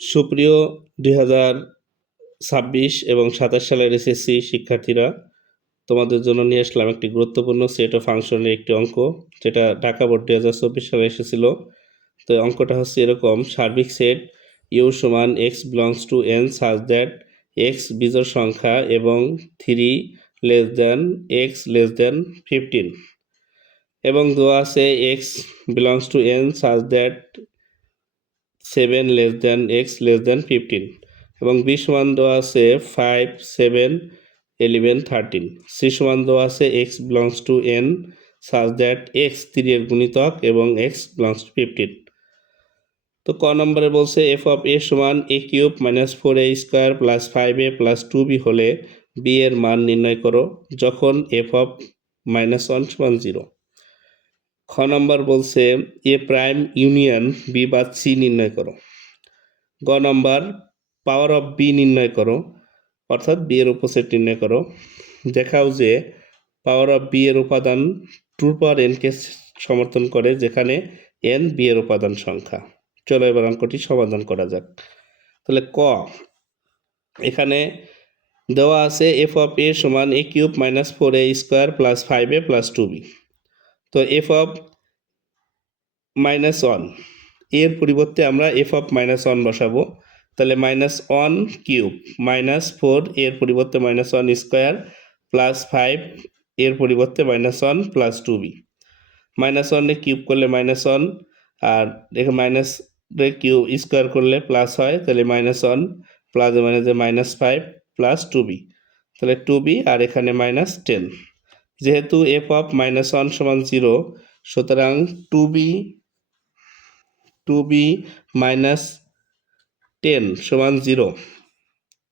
সুপ্রিয় 2026 এবং 27 সালের এসএসসি শিক্ষার্থীরা, তোমাদের জন্য নিয়ে আসলাম একটি গুরুত্বপূর্ণ সেট ও ফাংশনের একটি অঙ্ক, যেটা ঢাকা বোর্ড 2024 সালে এসেছিল। তো অঙ্কটা হচ্ছে এরকম: সার্বিক সেট ইউ সমান x belongs to N such that x বিজোড় সংখ্যা এবং 3 less than x less than 15, এবং দেওয়া আছে x belongs to N such that 7 less than x less than 15, এবং বি সমান দেওয়া আছে 5, 7, 11, 13। সি সমান দেওয়া আছে x belongs to N such that x 3 এর গুণিতক এবং এক্স বিলংস টু 15। তো ক নম্বরে বলছে এফ অফ এ সমান A cube minus 4a square plus 5a plus 2b হলে বি এর মান নির্ণয় করো যখন এফ অফ -1 সমান 0। খ নম্বর বলছে এ প্রাইম ইউনিয়ন বি বা সি নির্ণয় করো। গ নম্বর পাওয়ার অফ বি নির্ণয় করো, অর্থাৎ বি এর উপসেট নির্ণয় করো। দেখাও যে পাওয়ার অফ বি এর উপাদান 2 পাওয়ার n কে সমর্থন করে, যেখানে n বি এর উপাদান সংখ্যা। চলো এবার অঙ্কটি সমাধান করা যাক। তাহলে ক, এখানে দেওয়া আছে এফ অফ এ সমান A cube minus 4a square plus 5a plus 2b। তো এফ অফ -1 এর পরিবর্তে আমরা এফ অফ -1 বসাবো। তাহলে -1 কিউব মাইনাস 4 এর পরিবর্তে -1 স্কোয়ার প্লাস 5 এর পরিবর্তে -1 প্লাস 2b। -1 কিউব করলে -1, আর দেখে মাইনাস কিউব স্কোয়ার করলে প্লাস হয়, তাহলে -1 প্লাস -5 প্লাস 2b, তাহলে 2b আর এখানে -10। যেহেতু এফ অফ -1 সমান 0, সুতরাং 2b মাইনাস 10 সমান 0।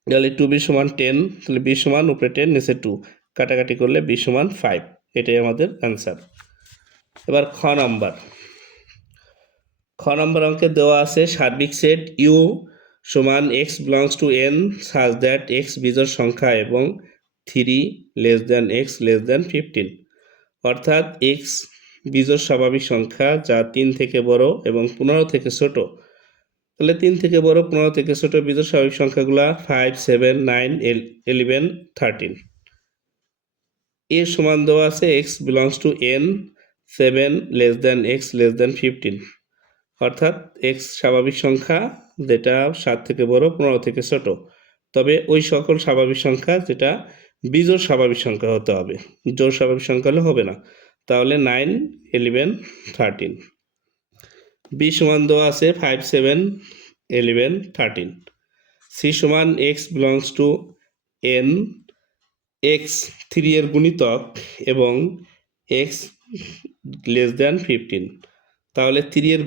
তাহলে 2b সমান 10, তাহলে b সমান উপরে 10 নিচে 2, কাটাকাটি করলে b সমান 5। এটাই আমাদের অ্যান্সার। এবার খ নম্বর অঙ্কে দেওয়া আছে সার্বিক সেট ইউ সমান x belongs to N such that x বিজোড় সংখ্যা এবং 3 less than x less than 15, অর্থাৎ এক্স বিজোড় স্বাভাবিক সংখ্যা যা 3 থেকে বড় এবং 15 থেকে ছোট। তাহলে 3 থেকে বড়, 15 থেকে ছোট বিজোড় স্বাভাবিক সংখ্যাগুলা 5, 7, 9, 11, 13। এর সমান দেওয়া আছে x belongs to N 7 less than x less than 15, অর্থাৎ এক্স স্বাভাবিক সংখ্যা যেটা 7 থেকে বড়, 15 থেকে ছোট। তবে ওই সকল স্বাভাবিক সংখ্যা যেটা বিজোড় স্বাভাবিক সংখ্যা হতে হবে, জোড় স্বাভাবিক সংখ্যা হলে হবে না। তাহলে 9, 11, 13। বি সমান দেওয়া আছে 5, 7, 11, 13। সি সমান x belongs to N x 3 এর গুণিতক এবং এক্স লেস দ্যান 15। তাহলে 3 এর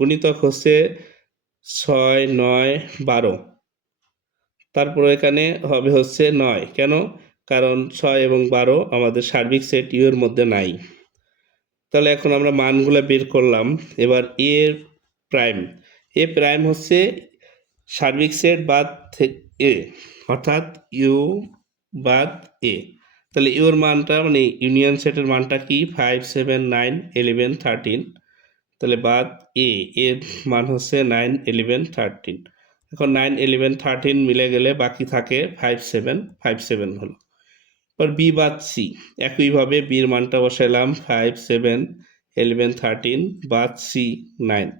গুণিতক হচ্ছে 6, 9, 12। তারপর এখানে হবে হচ্ছে 9। কেন? কারণ 6 এবং 12 আমাদের সার্বিক সেট ইউ এর মধ্যে নাই। তাহলে এখন আমরা মানগুলো বের করলাম। এবার এ প্রাইম হচ্ছে সার্বিক সেট বাদ এ, অর্থাৎ ইউ বাদ এ। তাহলে ইউর মানটা মানে ইউনিয়ন সেটের মানটা কি? 5, 7, 9, 11, 13। তাহলে বাদ এর মান হচ্ছে 9, 11, 13। এখন 9, 11, 13 মিলে গেলে বাকি থাকে 5, 7 হলো। এবার বি বাদ সি, একইভাবে বির মানটা বসাইলাম 5, 7, 11, 13 বাদ সি 9।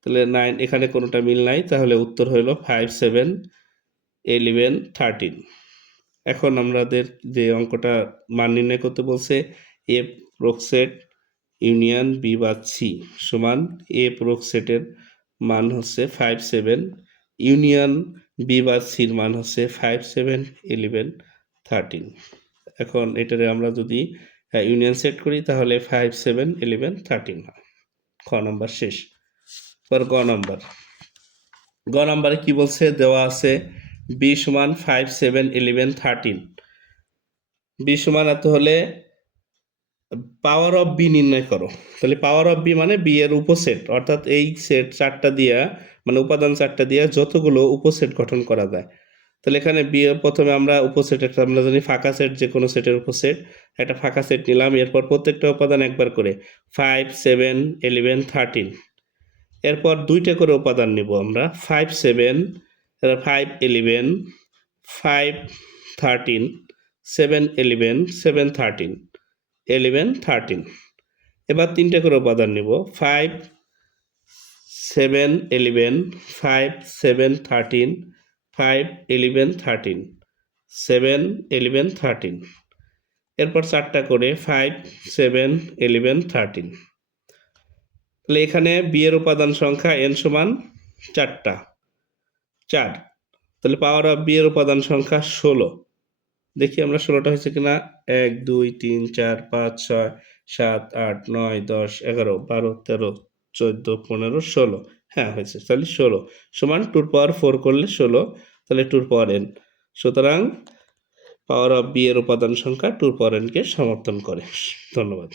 তাহলে 9 এখানে কোনোটা মিল নাই, তাহলে উত্তর হলো 5, 7, 11, 13। এখন আমাদের যে অঙ্কটা মান নির্ণয় করতে বলছে এ প্রোগ সেট ইউনিয়ন বি বা সি সমান এ প্রোগ সেটের মান হচ্ছে 5, 7, ইউনিয়ন বি বা সির মান হচ্ছে 5, 7, 11, 13। এখন এটারে আমরা যদি ইউনিয়ন সেট করি তাহলে 5, 7, 11, 13 হয়। খ নম্বর শেষ। পর গ নম্বরে কি বলছে? দেওয়া আছে বি সমান 5, 7, 11, 13। বি সমান এত হলে পাওয়ার অফ বি নির্ণয় করো। তাহলে পাওয়ার অফ বি মানে বি এর উপসেট, অর্থাৎ এই সেট 4টা দিয়া মানে উপাদান 4টা দিয়া যতগুলো উপসেট গঠন করা যায়। তাহলে এখানে বি প্রথমে আমরা উপসেট, একটা আমরা জানি ফাঁকা সেট যে কোনো সেটের উপসেট, একটা ফাঁকা সেট নিলাম। এরপর প্রত্যেকটা উপাদান একবার করে 5, 7, 11, 13। এরপর 2টা করে উপাদান নিব আমরা 5 7 5 11 5 13 7 11 7 13 11 13 এবার 3টা করে উপাদান নিব 5 7 11 5 7 13 5 11 13 7 11 13 এরপর 4টা করে 5 7 11 13 তাহলে এখানে বি এর উপাদান সংখ্যা n সমান 4টা 4 তাহলে পাওয়ার অফ বি এর উপাদান সংখ্যা 16 দেখি আমরা 16টা হয়েছে কিনা 1 2 3 4 5 6 7 8 9 10 11 12 13 14 15 16 হ্যাঁ হয়েছে তাহলে 16 সমান 2 পাওয়ার 4 করলে 16 তাহলে 2 পাওয়ার n সুতরাং পাওয়ার অফ বি এর উপাদান সংখ্যা 2 পাওয়ার n কে সমর্থন করে। ধন্যবাদ।